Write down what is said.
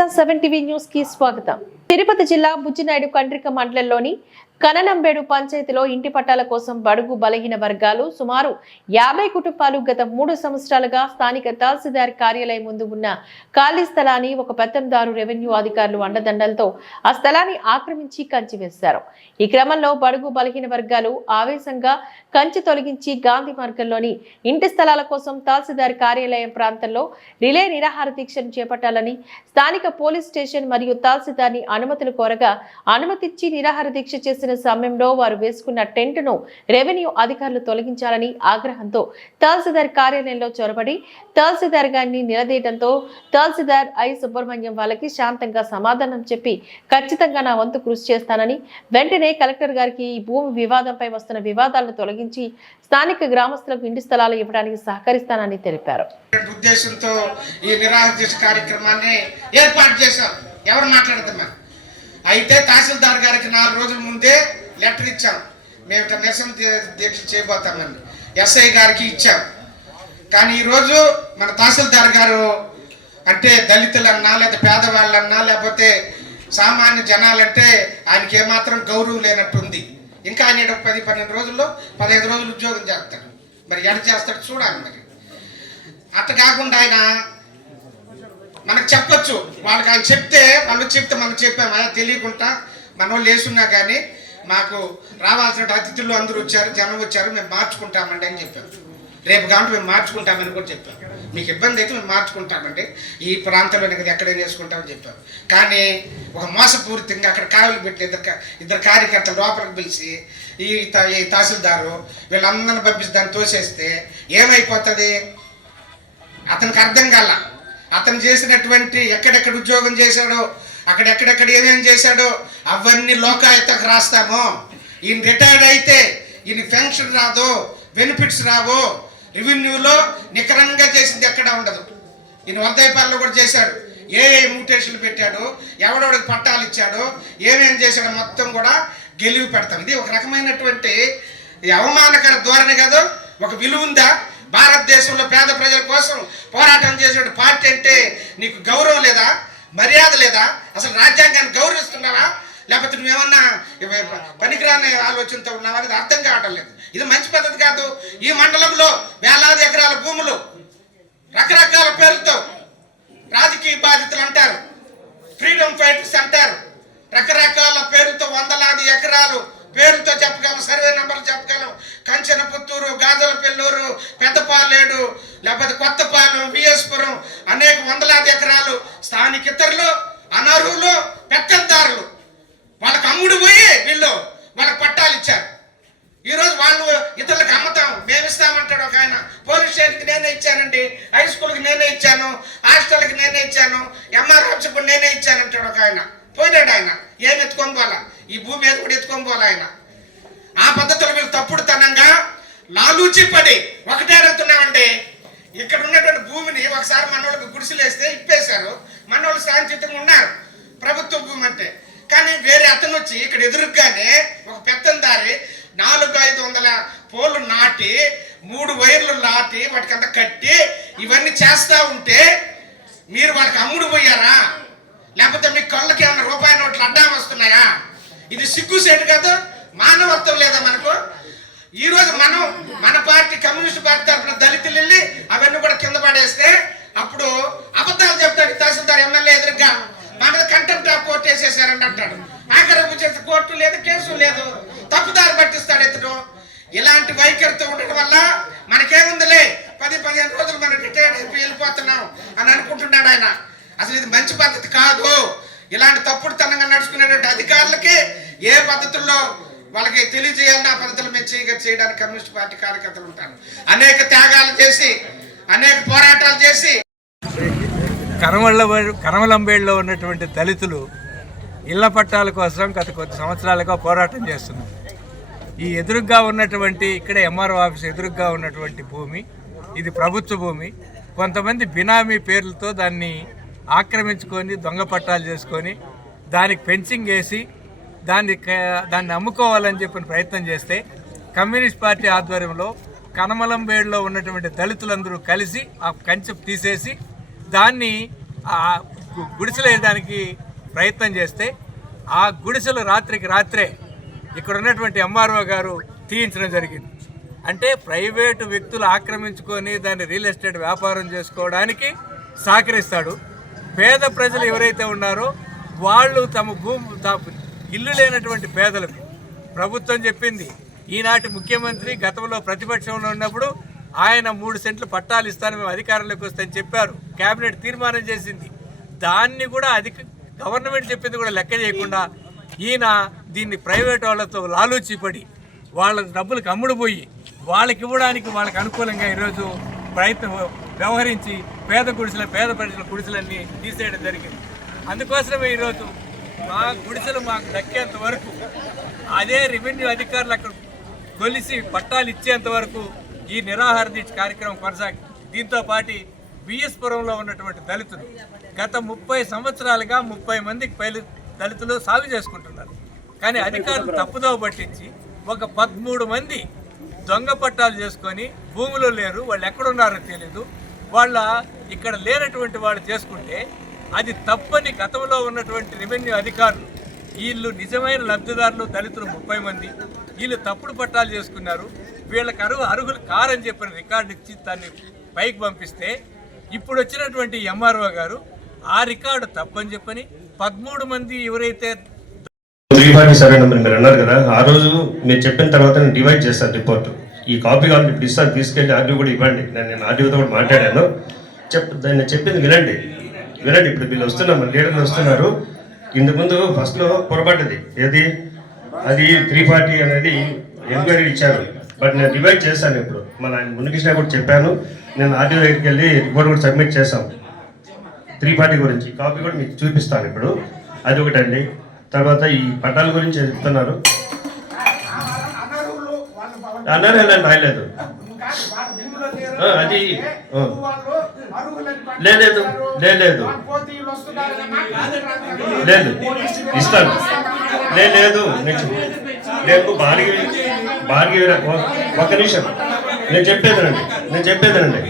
SR seven TV న్యూస్కి స్వాగతం. తిరుపతి జిల్లా బుజ్జినాయుడు కండ్రిక మండలంలోని కననంబేడు పంచాయతీలో ఇంటి పట్టాల కోసం బడుగు బలహీన వర్గాలు సుమారు యాభై కుటుంబాలు గత మూడు సంవత్సరాలుగా స్థానిక తహసీల్దార్ కార్యాలయం ముందు ఉన్న ఖాళీ స్థలాన్ని ఒక పెత్తందారు రెవెన్యూ అధికారులు అండదండలతో ఆ స్థలాన్ని ఆక్రమించి కంచి వేశారు. ఈ క్రమంలో బడుగు బలహీన వర్గాలు ఆవేశంగా కంచి తొలగించి గాంధీ మార్గంలోని ఇంటి స్థలాల కోసం తహసీల్దార్ కార్యాలయం ప్రాంతంలో రిలే నిరాహార దీక్షను చేపట్టాలని స్థానిక పోలీస్ స్టేషన్ మరియు తహసీల్దార్ని అనుమతులు కోరగా అనుమతిచ్చి నిరాహార దీక్ష చేసిన సమయంలో వారు వేసుకున్న టెంట్ను రెవెన్యూ అధికారులు తొలగించాలని ఆగ్రహంతో తహసీల్దార్ కార్యాలయంలో చొరబడి తహసీల్దార్ గారిని నిలదీయడంతో తహసీల్దార్ ఐ. సుబ్రహ్మణ్యం వాళ్ళకి శాంతంగా సమాధానం చెప్పి ఖచ్చితంగా నా వంతు కృషి చేస్తానని వెంటనే కలెక్టర్ గారికి ఈ భూమి వివాదంపై వస్తున్న వివాదాలను తొలగించి స్థానిక గ్రామస్తులకు ఇంటి స్థలాలు ఇవ్వడానికి సహకరిస్తానని తెలిపారు. ఉద్దేశంతో ఈ నిరాహార దీక్ష కార్యక్రమాన్ని ఏర్పాటు చేశాం. ఎవరు మాట్లాడుతున్నారు అయితే తహసీల్దార్ గారికి నాలుగు రోజుల ముందే లెటర్ ఇచ్చాం. మేము ఇట్లా నిరసన దీక్ష చేయబోతామని ఎస్ఐ గారికి ఇచ్చాం. కానీ ఈరోజు మన తహసీల్దార్ గారు అంటే దళితులన్నా లేదా పేదవాళ్ళన్నా లేకపోతే సామాన్య జనాలంటే ఆయనకి ఏమాత్రం గౌరవం లేనట్టుంది. ఇంకా ఆయన పది పన్నెండు రోజుల్లో పదిహేను రోజులు ఉద్యోగం చేస్తాడు. మరి ఎడ చేస్తాడు చూడాలి మరి. అట్ట కాకుండా ఆయన మనకు చెప్పొచ్చు. వాళ్ళకి ఆయన చెప్తే వాళ్ళు చెప్తే మనం చెప్పాము అలా తెలియకుండా మన వాళ్ళు వేసున్నా కానీ మాకు రావాల్సిన అతిథులు అందరూ వచ్చారు జనం వచ్చారు మేము మార్చుకుంటామండి అని చెప్పాము రేపు కాబట్టి మేము మార్చుకుంటామని కూడా చెప్పాం. మీకు ఇబ్బంది అయితే మేము మార్చుకుంటామండి. ఈ ప్రాంతంలో కదా ఎక్కడైనా వేసుకుంటామని చెప్పాం. కానీ ఒక మోసపూరితంగా అక్కడ కావలి పెట్టి ఇద్దరు ఇద్దరు కార్యకర్తలు లోపలికి పిలిచి ఈ త- ఈ తహసీల్దారు వీళ్ళందరిని పంపించి దాన్ని తోసేస్తే ఏమైపోతుంది? అతనికి అర్థం కాల. అతను చేసినటువంటి ఎక్కడెక్కడ ఉద్యోగం చేశాడో అక్కడెక్కడెక్కడ ఏమేమి చేశాడో అవన్నీ లోకాయుతకు రాస్తాము. ఈయన రిటైర్డ్ అయితే ఈయన పెన్షన్ రాదు బెనిఫిట్స్ రావు రెవెన్యూలో నికరంగా చేసింది ఎక్కడ ఉండదు. ఈయన వర్ధయపాలలో కూడా చేశాడు. ఏ ఏ మ్యూటేషన్లు పెట్టాడు ఎవడెవడికి పట్టాలు ఇచ్చాడు ఏమేం చేశాడో మొత్తం కూడా గెలివి పెడతాం. ఇది ఒక రకమైనటువంటి అవమానకర ధోరణి కాదు ఒక విలువ ఉందా? భారతదేశంలో పేద ప్రజల కోసం పోరాటం చేసిన పార్టీ అంటే నీకు గౌరవం లేదా? మర్యాద లేదా? అసలు రాజ్యాంగాన్ని గౌరవిస్తున్నావా? లేకపోతే నువ్వేమన్నా పనికిరాని ఆలోచనతో ఉన్నావా అనేది అర్థం కావటం లేదు. ఇది మంచి పద్ధతి కాదు. ఈ మండలంలో వేలాది ఎకరాల భూములు రకరకాల పేర్లతో రాజకీయ బాధితులు అంటారు. ఫ్రీడమ్ ఫైటర్స్ అంటారు రకరకాల పేరుతో వందలాది ఎకరాలు పేరుతో చెప్పగలం సర్వే నెంబర్లు చెప్పగలం. కంచెన పుత్తూరు గాజల పెల్లూరు పెద్దపాలేడు లేకపోతే కొత్తపాలెం విఎస్పురం అనేక వందలాది ఎకరాలు స్థానికేతరులు అనర్హులు పెత్తందారులు. వాళ్ళకి అమ్ముడు పోయి వీళ్ళు వాళ్ళకి పట్టాలు ఇచ్చారు. ఈరోజు వాళ్ళు ఇతరులకు అమ్ముతాం మేము ఇస్తామంటాడు ఒక ఆయన. పోలీస్ స్టేషన్కి నేనే ఇచ్చానండి. హై స్కూల్కి నేనే ఇచ్చాను. హాస్టల్కి నేనే ఇచ్చాను. ఎంఆర్ నేనే ఇచ్చానంటాడు ఒక ఆయన. పోయినాడు ఆయన. ఏమి ఎత్తుకొని పోలా ఈ భూమి మీద కూడా ఎత్తుకొని పోలే ఆయన. ఆ పద్ధతిలో మీరు తప్పుడు తనంగా లాలూచి పడి ఒకటే అడుగుతున్నామంటే ఇక్కడ ఉన్నటువంటి భూమిని ఒకసారి మనోళ్ళకి గుడిసెలు ఇప్పేశారు. మనోళ్ళు శాంతియుతంగా ఉన్నారు. ప్రభుత్వ భూమి అంటే. కానీ వేరే అతను వచ్చి ఇక్కడ ఎదురుగానే ఒక పెత్తందారి నాలుగు ఐదు వందల పోలు నాటి మూడు వైర్లు నాటి వాటికి అంతా కట్టి ఇవన్నీ చేస్తూ ఉంటే మీరు వాళ్ళకి అమ్ముడు పోయారా? లేకపోతే మీ కళ్ళకి ఏమైనా రూపాయి నోట్లు అడ్డం వస్తున్నాయా ఇది సిగ్గుసేటు కదా మానవత్వం లేదా మనకు? ఈ రోజు మనం మన పార్టీ కమ్యూనిస్ట్ పార్టీ తరఫున దళితులు వెళ్ళి అవన్నీ కూడా కింద పడేస్తే అప్పుడు అబద్ధాలు చెప్తాడు తహసీల్దార్ ఎమ్మెల్యే ఎదురుగా. మన కంటెంట్ కంటెంప్ట్ ఆఫ్ కోర్టు వేసేసారని అంటాడు. ఆఖరకు చేసే కోర్టు లేదు కేసు లేదు. తప్పుదారు పట్టిస్తాడు ఇతను ఇలాంటి వైఖరితో ఉండడం వల్ల మనకేముందిలే? పది పదిహేను రోజులు మనం రిటైర్డ్ అయిపోయి వెళ్ళిపోతున్నాం అని అనుకుంటున్నాడు ఆయన. అసలు ఇది మంచి పద్ధతి కాదు. ఇలాంటి తప్పుడు తనంగా నడుచుకునేటువంటి అధికారులకి ఏ పద్ధతుల్లో వాళ్ళకి తెలియజేయాలని ఆ పద్ధతులు మేము చేయడానికి కమ్యూనిస్ట్ పార్టీ కార్యకర్తలు ఉంటారు. అనేక త్యాగాలు చేసి అనేక పోరాటాలు చేసి కనమళ్ళ కనమలంబేడులో ఉన్నటువంటి దళితులు ఇళ్ళ పట్టాల కోసం గత కొద్ది సంవత్సరాలుగా పోరాటం చేస్తున్నారు. ఈ ఎదురుగ్గా ఉన్నటువంటి ఇక్కడ ఎంఆర్ఓ ఆఫీస్ ఎదురుగ్గా ఉన్నటువంటి భూమి ఇది ప్రభుత్వ భూమి. కొంతమంది బినామీ పేర్లతో దాన్ని ఆక్రమించుకొని దొంగ పట్టాలు చేసుకొని దానికి ఫెన్సింగ్ వేసి దాన్ని దాన్ని అమ్ముకోవాలని చెప్పిన ప్రయత్నం చేస్తే కమ్యూనిస్ట్ పార్టీ ఆధ్వర్యంలో కనమలంబేడులో ఉన్నటువంటి దళితులందరూ కలిసి ఆ కంచె తీసేసి దాన్ని ఆ గుడిసెలు వేయడానికి ప్రయత్నం చేస్తే ఆ గుడిసెలు రాత్రికి రాత్రే ఇక్కడ ఉన్నటువంటి ఎంఆర్ఓ గారు తీయించడం జరిగింది. అంటే ప్రైవేటు వ్యక్తులు ఆక్రమించుకొని దాన్ని రియల్ ఎస్టేట్ వ్యాపారం చేసుకోవడానికి సహకరిస్తాడు. పేద ప్రజలు ఎవరైతే ఉన్నారో వాళ్ళు తమ భూమి ఇల్లు లేనటువంటి పేదలకు ప్రభుత్వం చెప్పింది. ఈనాటి ముఖ్యమంత్రి గతంలో ప్రతిపక్షంలో ఉన్నప్పుడు ఆయన మూడు సెంట్లు పట్టాలు ఇస్తాను మేము అధికారంలోకి వస్తాయని చెప్పారు. కేబినెట్ తీర్మానం చేసింది. దాన్ని కూడా అధిక గవర్నమెంట్ చెప్పింది కూడా లెక్క చేయకుండా ఈయన దీన్ని ప్రైవేట్ వాళ్ళతో లాలూచి పడి వాళ్ళ డబ్బులకు అమ్ముడుపోయి వాళ్ళకి ఇవ్వడానికి వాళ్ళకి అనుకూలంగా ఈరోజు ప్రయత్నం వ్యవహరించి పేద గుడిసెల పేద ప్రజల గుడిసెలన్నీ తీసేయడం జరిగింది. అందుకోసమే ఈరోజు మా గుడిసెలు మాకు దక్కేంత వరకు అదే రెవెన్యూ అధికారులు అక్కడ కొలిసి పట్టాలు ఇచ్చేంత వరకు ఈ నిరాహార దీక్ష కార్యక్రమం కొనసాగి దీంతో పాటు బిఎస్పురంలో ఉన్నటువంటి దళితులు గత ముప్పై సంవత్సరాలుగా ముప్పై మందికి పైలు దళితులు సాగు చేసుకుంటున్నారు. కానీ అధికారులు తప్పుదోవ పట్టించి ఒక పదమూడు మంది దొంగ పట్టాలు చేసుకొని భూమిలో లేరు వాళ్ళు ఎక్కడున్నారో తెలియదు వాళ్ళ ఇక్కడ లేనటువంటి వాళ్ళు చేసుకుంటే అది తప్పని గతంలో ఉన్నటువంటి రెవెన్యూ అధికారులు వీళ్ళు నిజమైన లబ్ధిదారులు దళితులు ముప్పై మంది వీళ్ళు తప్పుడు పట్టాలు చేసుకున్నారు వీళ్ళకి అరుగు అర్హులు కారని చెప్పిన రికార్డు ఇచ్చి దాన్ని పైకి పంపిస్తే ఇప్పుడు వచ్చినటువంటి ఎంఆర్ఓ గారు ఆ రికార్డు తప్పని చెప్పని పదమూడు మంది ఎవరైతే త్రీ ఫార్టీ సెవెన్ మీరు అన్నారు కదా ఆ రోజు మీరు చెప్పిన తర్వాత డివైడ్ చేశారు రిపోర్ట్. ఈ కాపీ కావాలి ఇప్పుడు ఇస్తాను తీసుకెళ్ళి ఆర్డీఓ కూడా ఇవ్వండి. నేను నేను ఆర్డీఓతో కూడా మాట్లాడాను. చెప్ దాన్ని చెప్పింది వినండి. వినండి ఇప్పుడు వీళ్ళు వస్తున్నారు మన లీడర్లు వస్తున్నారు. ఇంతకుముందు ఫస్ట్లో పొరపాటుది. ఏది? అది త్రీ ఫార్టీ అనేది ఎంక్వైరీ ఇచ్చారు. బట్ నేను డివైడ్ చేశాను ఇప్పుడు. మన మునికృష్ణ కూడా చెప్పాను. నేను ఆర్డీఓ దగ్గరికి వెళ్ళి రిపోర్ట్ కూడా సబ్మిట్ చేశాం. త్రీ ఫార్టీ గురించి. కాపీ కూడా మీకు చూపిస్తాను ఇప్పుడు. అది ఒకటండి. తర్వాత ఈ పట్టాల గురించి చెప్తున్నారు. అన్నారు వెళ్ళండి రాయలేదు అది. లేదు లేదు లేదు లేదు. ఇస్తాను. లేదు లేదు నేను రేపు భార్గవి భార్గవి ఒ- ఒక్క నిమిషం. నేను చెప్పేదనండి నేను చెప్పేదనండి.